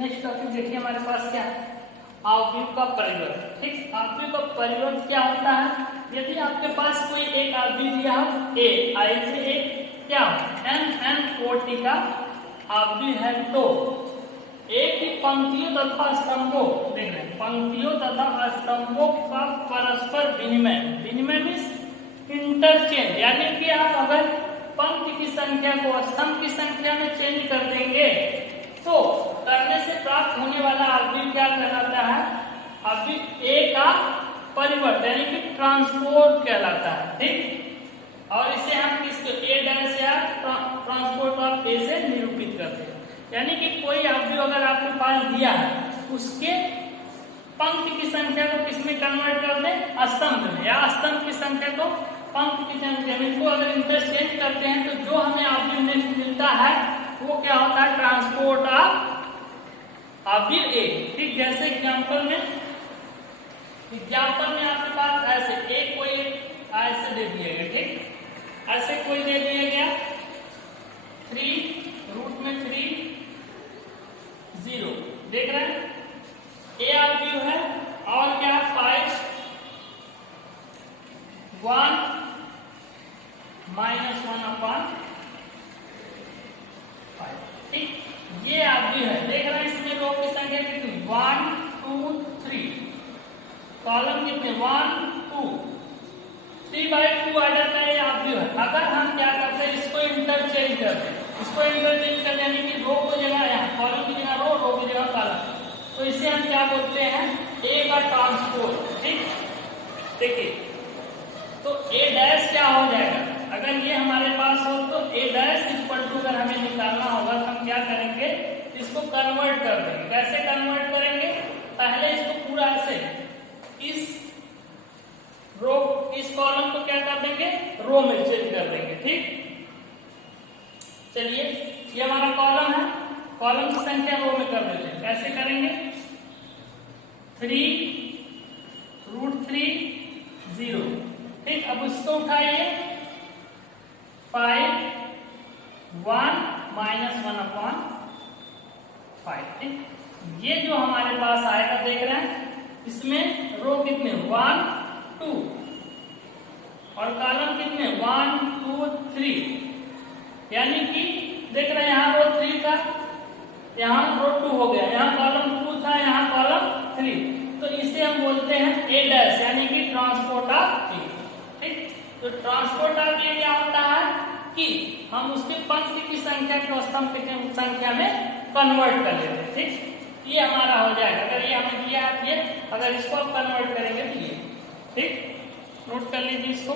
Next topic देखिए हमारे पास क्या है, अवयव का परिवर्त। ठीक, अवयव का परिवर्त क्या होता है, यदि आपके पास कोई एक अवयव दिया ए आई से एक क्या NNOT का अवयव है तो एक ही पंक्तियों तथा स्तंभों, देख रहे हैं, पंक्तियों तथा स्तंभों का परस्पर विनिमय, विनिमय मीन्स इंटरचेंज, यानी कि आप अगर पंक्ति की संख्या को स्तंभ की संख्या में चेंज कर देंगे तो करने से प्राप्त होने वाला अवयव क्या कहलाता है, अवयव ए का परिवर्त यानी कि ट्रांसपोर्ट कहलाता है। ठीक, और इसे हम किसको ए डैश या ट्रांसपोर्ट ऑफ ए से निरूपित करते हैं, यानी कि कोई अवयव अगर आपके पास दिया है उसके पंक्ति की संख्या को किसमें कन्वर्ट कर दें, स्तंभ में, या स्तंभ की संख्या को पंक्ति की संख्या में, इनको अगर इंटरचेंज करते हैं तो जो हमें अवयव नेक्स्ट मिलता है वो क्या होता है, ट्रांसपोर्ट ऑफ अवयव ए। ठीक, जैसे एग्जांपल में आपके पास ऐसे एक कोई ऐसे दे दिया गया, ठीक, ऐसे कोई दे दिया गया 3 रूट में 3 0, देख रहे हैं, ए अवयव है और क्या 5 1 -1/5। ठीक, ये अवयव है, देख रहे हैं, इसमें रो की संख्या कितनी 1 2 3, कॉलम कितने 1 2 3/2 ऑर्डर का ये अवयव है। अगर हम क्या करते हैं, इसको इंटरचेंज करते हैं, इसको इंटरचेंज कर यानी कि रो को जगह यहाँ, कॉलम की जगह रो की जगह कॉलम, तो इसे हम क्या बोलते हैं, ए का ट्रांसपोर्ट। ठीक, देखिए तो ए डैश क्या हो जाएगा, अगर ये हमारे पास हो तो ए डैश इक्वल टू, अगर हमें निकालना होगा तो हम क्या करेंगे, इसको कन्वर्ट कर देंगे। कैसे कन्वर्ट करेंगे, पहले इसको पूरा ऐसे इस रो इस कॉलम को क्या कर देंगे, रो में चेंज कर देंगे। ठीक, चलिए ये हमारा कॉलम है, कॉलम की संख्या रो में कर देते हैं, कैसे करेंगे 3 √3 0। ठीक, अब उसको उठाइए 5 1 -1/5। ठीक, ये जो हमारे पास आएगा, देख रहे हैं, इसमें रो कितने 1 2 और कॉलम कितने 1 2 3, यानी कि देख रहे हैं यहाँ रो 3 था, यहाँ रो 2 हो गया, यहाँ कॉलम 2 था, यहाँ कॉलम 3, तो इसे हम बोलते हैं ए डैश, यानी कि ट्रांसपोर्ट ऑफ ए। ठीक, तो ट्रांसपोर्ट ऑफ ए क्या होता है कि हम उसके पंक्ति की संख्या को स्तंभ की संख्या में कन्वर्ट कर लेते हैं। ठीक, ये हमारा हो जाएगा, अगर ये हमें दिया है, ये अगर इसको आप कन्वर्ट करेंगे तो ये, ठीक, नोट कर लीजिए इसको।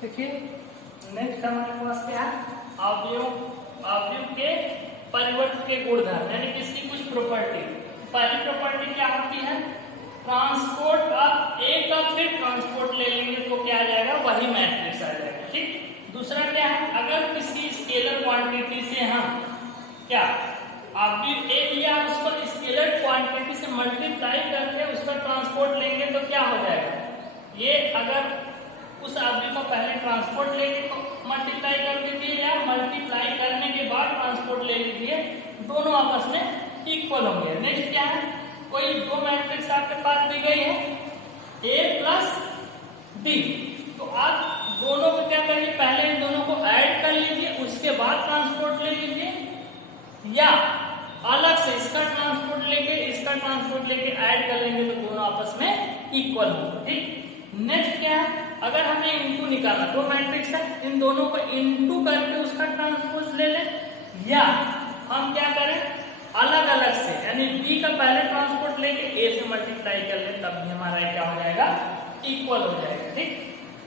देखिए नेक्स्ट हमारे पास क्या है, अवयव के परिवर्त के गुणधर्म, यानी कि इसकी कुछ प्रॉपर्टी। पहली प्रॉपर्टी क्या होती है, ट्रांसपोर्ट ऑफ ए का फिर ट्रांसपोर्ट ले लेंगे तो क्या आ जाएगा, वही मैट्रिक्स आ जाएगा। ठीक, दूसरा क्या है, अगर किसी स्केलर क्वांटिटी से हम क्या अवयव ए लिया, उसको स्केलर क्वांटिटी से मल्टीप्लाई करके उसका ट्रांसपोर्ट लेंगे तो क्या हो जाएगा, ये अगर उस अवयव को पहले ट्रांसपोर्ट लेके तो मल्टीप्लाई कर दीजिए, या मल्टीप्लाई करने के बाद ट्रांसपोर्ट ले लीजिए, दोनों आपस में इक्वल होंगे। नेक्स्ट क्या है, कोई दो मैट्रिक्स आपके पास दी गई है ए प्लस बी, तो आप दोनों को क्या करिए, पहले इन दोनों को ऐड कर लीजिए, उसके बाद ट्रांसपोर्ट ले लीजिए, या अलग से इसका ट्रांसपोर्ट लेके इसका ट्रांसपोर्ट लेके ऐड कर लेंगे तो दोनों आपस में इक्वल होंगे। ठीक, नेक्स्ट क्या है, अगर हमें इनटू निकालना, दो मैट्रिक्स है, इन दोनों को इनटू करके उसका ट्रांसपोज ले लें, या हम क्या करें अलग अलग से, यानी बी का पहले ट्रांसपोर्ट लेके ए से मल्टीप्लाई कर ले, तब भी हमारा क्या हो जाएगा, इक्वल हो जाएगा। ठीक,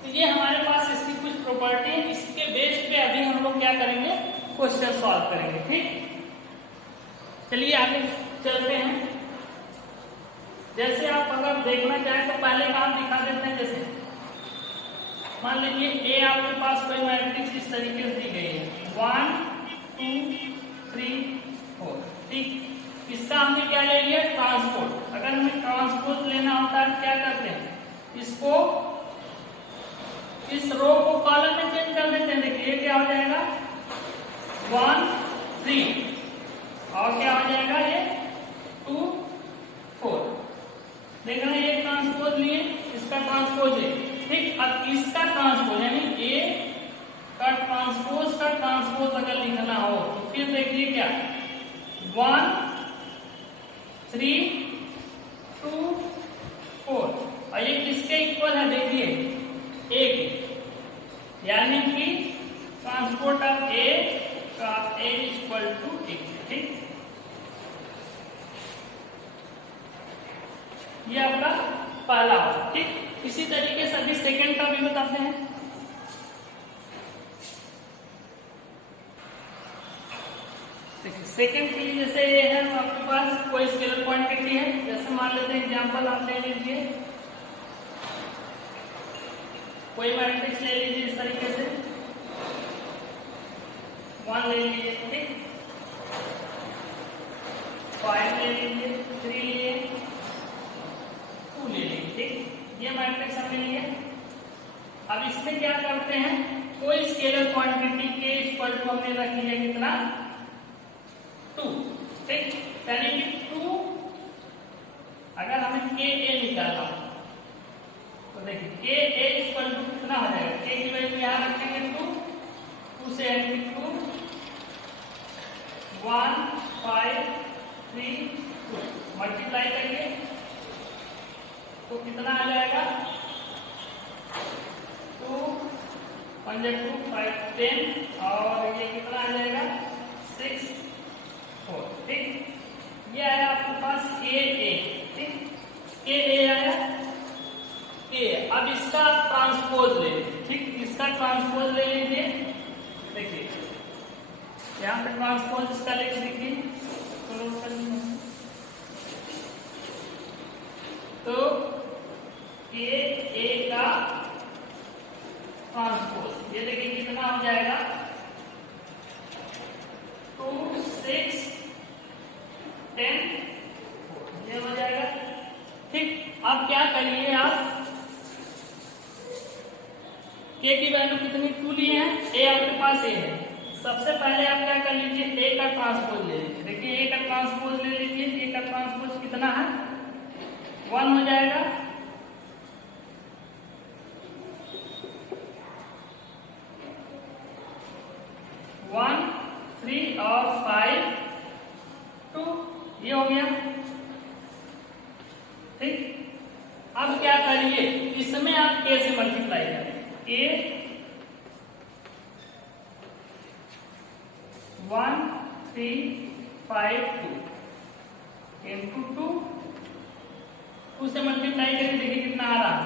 तो ये हमारे पास इसकी कुछ प्रॉपर्टी है, इसके बेस पे अभी हम लोग क्या करेंगे, क्वेश्चन सॉल्व करेंगे। ठीक, चलिए आगे चलते हैं। जैसे आप अगर देखना चाहें तो पहले काम दिखा देते हैं, जैसे मान लीजिए ए आपके पास कोई मैट्रिक्स इस तरीके से दी गई है 1 2 3 4। ठीक, इसका हमने क्या ले लिया, ट्रांसपोर्ट। अगर हमें ट्रांसपोर्ट लेना होता है क्या करते हैं, इसको इस रो को कॉलम में चेंज कर देते हैं। देखिए क्या हो जाएगा 1 3 और क्या हो जाएगा ये 2 4। देख रहे हैं ये ट्रांसपोज लिए, इसका ट्रांसपोज है। ठीक, अब इसका ट्रांसपोज यानी ए का ट्रांसपोज अगर लिखना हो तो फिर देखिए क्या 1 3 2 4 और ये किसके इक्वल है देखिए ए के, यानी कि ट्रांसपोर्ट ऑफ ए का ए इक्वल टू ए। ठीक, ये आपका पहला हो। ठीक, इसी तरीके से अभी सेकंड का भी बताते हैं। देखिए सेकंड के लिए जैसे ये है तो आपके पास कोई स्केलर क्वांटिटी है, जैसे मान लेते हैं एग्जांपल आप ले लीजिए, कोई मैट्रिक्स ले लीजिए इस तरीके से 1 ले लीजिए, ठीक 5 ले लीजिए, 3 लिए 2 ले लीजिए। ठीक, ये मैट्रिक्स हमने लिया। अब इसमें क्या करते हैं, कोई स्केलर क्वांटिटी के इक्वल टू हमने रखी है कितना 2। ठीक, यानी कि 2 अगर हमें के ए निकालना तो देखिए के ए इक्वल टू कितना हो जाएगा, के की वैल्यू यहाँ रखेंगे 2 से यानी 2 1 5 3 2 मल्टीप्लाई करिए तो कितना आ जाएगा 2 5 2 5 10 और ये कितना आ जाएगा 6 4। ठीक, ये आया आपके पास के ए। ठीक, के ए आया ए। अब इसका ट्रांसपोज ले लीजिए। ठीक, इसका ट्रांसपोज ले लीजिए। देखिए यहाँ पे ट्रांसपोज इसका लिख दीजिए तो के ए का ट्रांसपोज ये देखिए कितना हो जाएगा 2 6 10 4 ये हो जाएगा। ठीक, अब क्या करिए आप के की वैल्यू कितनी 2 लिए हैं, ए आपके पास ए है। सबसे पहले आप क्या कर लीजिए ए का ट्रांसपोज ले लीजिए। देखिए ए का ट्रांसपोज ले लीजिए, ए का ट्रांसपोज कितना है 1 हो जाएगा। वन 3 और 5 2 ये हो गया। ठीक, अब क्या करिए इसमें आप के से मल्टीप्लाई करें, के 1 3 5 2 इंटू 2 से मल्टीप्लाई करके देखिए कितना आ रहा है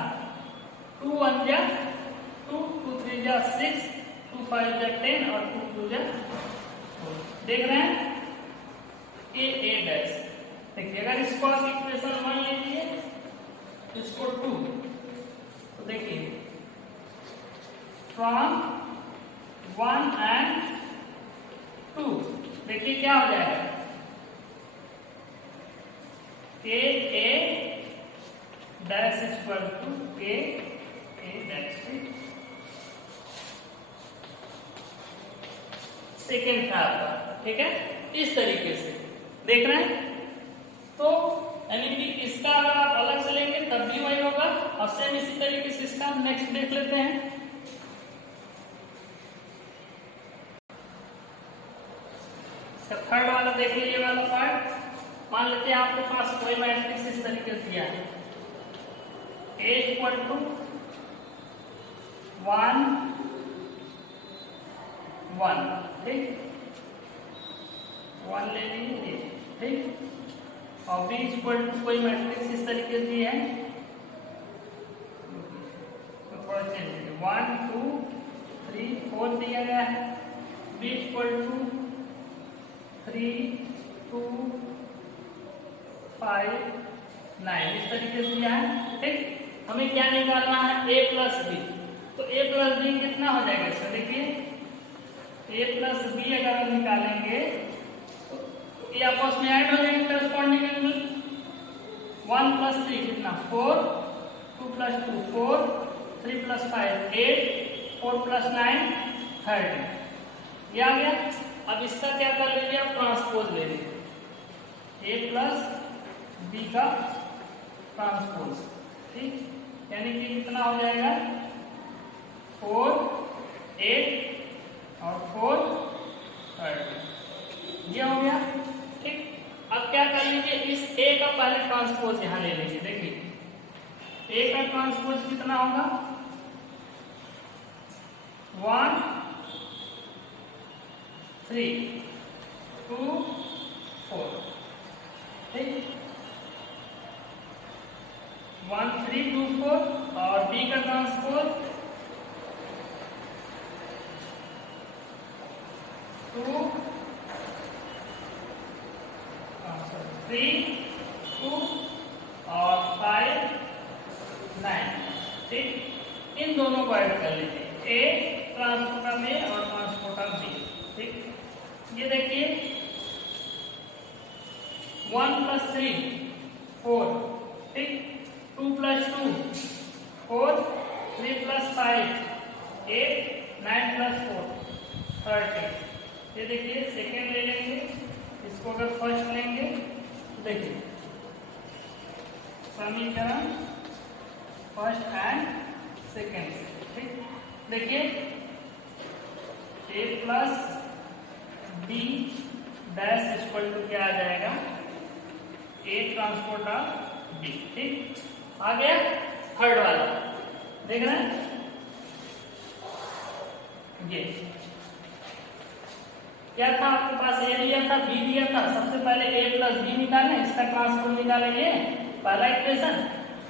2 1 जा 2 2 3 जा 6 2 5 जा 10 और 2 2 जा 4। देख रहे हैं ए ए डैश। देखिए अगर इसको आप इक्वेशन 1 लीजिए इसको 2 तो देखिए फ्रॉम 1 एंड 2 देखिए क्या हो जाएगा के ए डैश इक्वल टू के ए डैश। सेकेंड था आपका। ठीक है, इस तरीके से देख रहे हैं। तो यानी कि इसका अगर आप अलग से लेंगे तब भी वही होगा और सेम इसी तरीके से इसका नेक्स्ट देख लेते हैं। इसका थर्ड वाला देख लीजिए वाला पार्ट। मान लेते हैं आपके पास कोई मैट्रिक्स इस तरीके से दिया है ए इक्वल टू 1 1। ठीक, 1 ले लीजिए। ठीक, और बी इक्वल टू कोई मैट्रिक्स इस तरीके से है तो थोड़ा चेंज 1 2 3 4 दिया गया है। बी इक्वल टू 3 2 5 9 इस तरीके से दिया है। ठीक, हमें क्या निकालना है ए प्लस बी। तो ए प्लस बी कितना हो जाएगा इसका देखिए ए प्लस बी अगर हम निकालेंगे तो ये आपस में ऐड हो जाएंगे करस्पॉन्डिंग एंगल 1 प्लस 3 कितना 4 2 प्लस 2 4 3 + 5 8, 4 + 9 13। ये आ गया। अब इसका क्या कर लीजिए, आप ट्रांसपोज ले लीजिए, ए प्लस बी का ट्रांसपोज, ठीक, यानी कि कितना हो जाएगा 4 8 और 4 13। ये हो गया, ठीक। अब क्या कर लीजिए, इस ए का पहले ट्रांसपोज यहां ले लीजिए। देखिए ए का ट्रांसपोज कितना होगा 1 3 2 4, ठीक, 1 3 2 4। और बी का ट्रांसपोज 2 3 2 और 5 9, ठीक। इन दोनों को ऐड कर लीजिए, ए ट्रांसपोर्ट में और ट्रांसपोर्ट बी, ठीक। ये देखिए 1 + 3 4, ठीक, 2 + 2 4, 3 + 5 8, 9 + 4 13। ये देखिए सेकेंड ले लेंगे, इसको अगर फर्स्ट लेंगे तो देखिए समीकरण फर्स्ट एंड सेकेंड से, ठीक। देखिए A plus B dash equal to क्या आ जाएगा, ए ट्रांसपोर्ट ऑफ बी, ठीक। आ गया थर्ड वाला, देख रहे हैं ये क्या था, आपके पास ए दिया था बी दिया था। सबसे पहले ए प्लस बी निकालें, इसका ट्रांसपोज निकालेंगे, पहला इक्वेशन,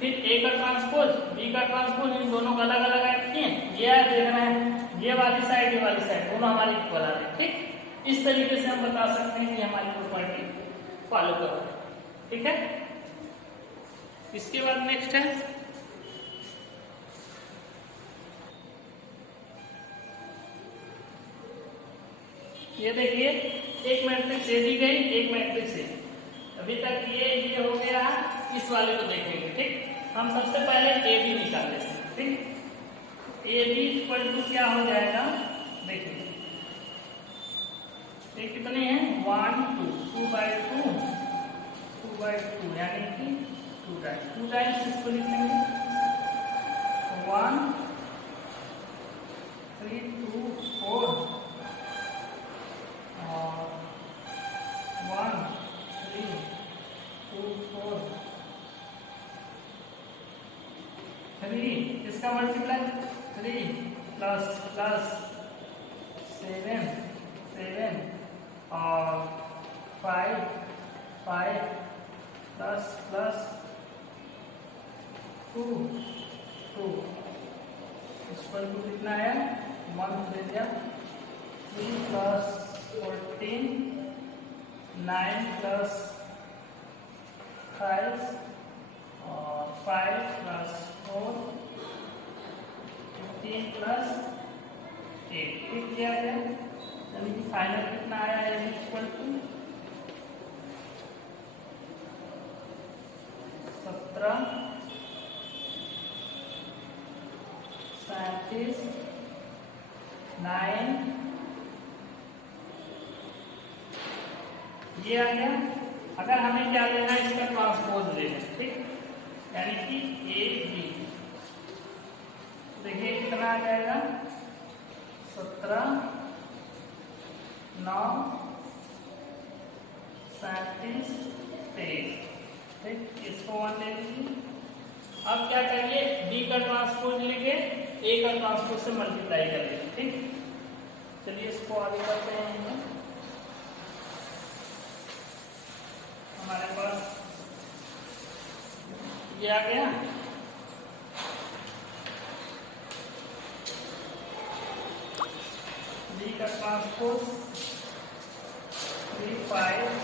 फिर ए का ट्रांसपोज बी का ट्रांसपोज, इन दोनों का अलग अलग ऐड किए। ये देख रहे हैं, ये वाली साइड ये वाली साइड दोनों हमारी इक्वल आ रही, ठीक। इस तरीके से हम बता सकते हैं कि हमारी प्रॉपर्टी फॉलो कर रहे हैं, ठीक है। इसके बाद नेक्स्ट है ये देखिए, एक मैट्रिक्स ए दी गई, एक मैट्रिक्स ए। अभी तक ये हो गया, इस वाले को देखेंगे, ठीक। हम सबसे पहले ए बी निकाल लेते हैं, ठीक। ए बी इक्वल टू क्या हो जाएगा, देखिए ये कितने हैं 1 2 2/2 2/2, यानी कि 2 टाइम्स इसको लिख लेंगे 1 3 2 4 और 1 3 2 4 3, इसका मल्टीप्लाई 3 प्लस प्लस 7 7 और 5 5 प्लस प्लस 2 2, इक्वल टू कितना है 1 3 प्लस 14 9 प्लस 5 और 5 प्लस 4 15 प्लस 8, ठीक किया गया। यानी कि फाइनल कितना आया है इक्वल टू 17 37 9, ये आ गया। अगर हमें क्या लेना है, इसका ट्रांसपोज लेना है, ठीक, यानी कि ए बी। देखिए कितना आ जाएगा 17 9 37 23, ठीक। इसको 1 ले लीजिए। अब क्या करिए, बी का ट्रांसपोज लेके ए का ट्रांसपोज से मल्टीप्लाई कर लीजिए, ठीक। चलिए इसको आगे करते हैं। हमारे पास ये आ गया, बी का ट्रांसपोज 3 5